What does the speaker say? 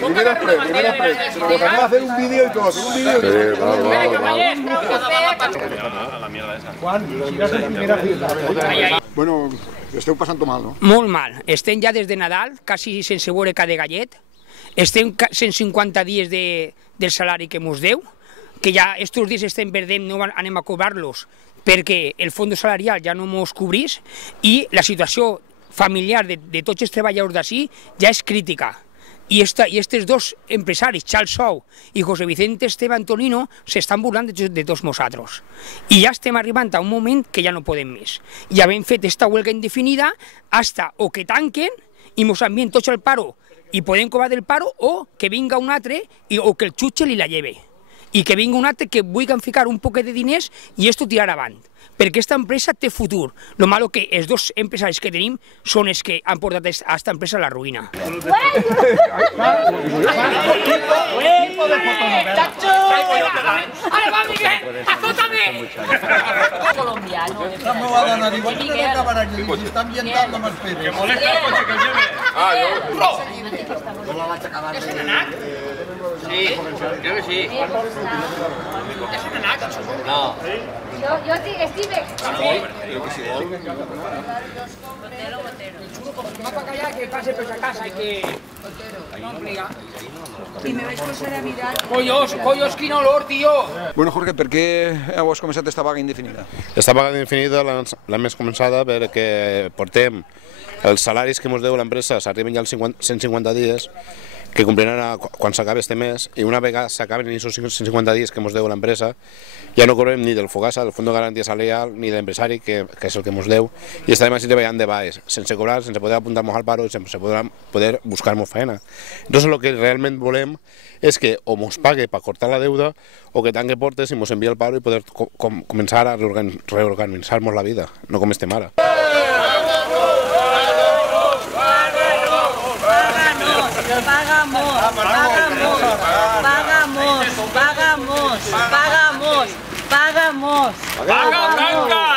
Primera pre. Pero vamos a hacer un vídeo y todo. Bueno, esteu passant mal, no? Molt mal. Estem ja des de Nadal, quasi sense veure cada gallet. Estem 150 dies del salari que mos deu, que ja estos dies estem perdent, no anem a cobrar-los perquè el fons salarial ja no mos cobrís i la situació familiar de tots els treballadors d'ací ja és crítica. I aquests dos empresaris, Charles Sou i José Vicente Esteve Antonino, s'estan burlant de tots nosaltres. I ja estem arribant a un moment que ja no podem més. Ja hem fet aquesta huelga indefinida hasta o que tanquen i mos envien tots al paro i podem cobrar del paro o que vinga un altre o que el jutge li la lleve. I que vingui un altre que vulguin ficar un poquet de diners i esto tirar avant. Perquè aquesta empresa té futur. Lo malo que els dos empresaris que tenim són els que han portat aquesta empresa a la ruïna. ¡Ahora va, Miguel! ¡Azótame! Colombiano. Esta me va a ganar igual que me acabar allí. Se está ambientando más pedo. Que molesta el coche que el lleve. No la vaig acabar. ¿Es un anac? Sí, creo que sí. ¿Es un anac? No. Yo sí, Steve. Va para allá que pase por esa casa y que... I me vaig posar a mirar... Collos, quin olor, tio! Bueno, Jorge, per què heu començat esta vaga indefinida? Esta vaga indefinida l'hem començada perquè portem els salaris que ens deu l'empresa, s'arriben ja als 150 dies, que compliran quan s'acabi este mes, i una vegada s'acaben aquests 150 dies que ens deu l'empresa, ja no cobrem ni del Fogasa, del Fons de Garantia Salarial, ni de l'empresari, que és el que ens deu, i estarem així treballant de baix, sense cobrar, sense poder apuntar-nos al paro, sense poder buscar-nos feina. Entonces, el que realment volem és que o ens pague per cortar la deuda o que tanque portes i ens envia al paro i poder començar a reorganitzar-nos la vida, no com estem ara. Pagamos. ¡Paga, Blanca!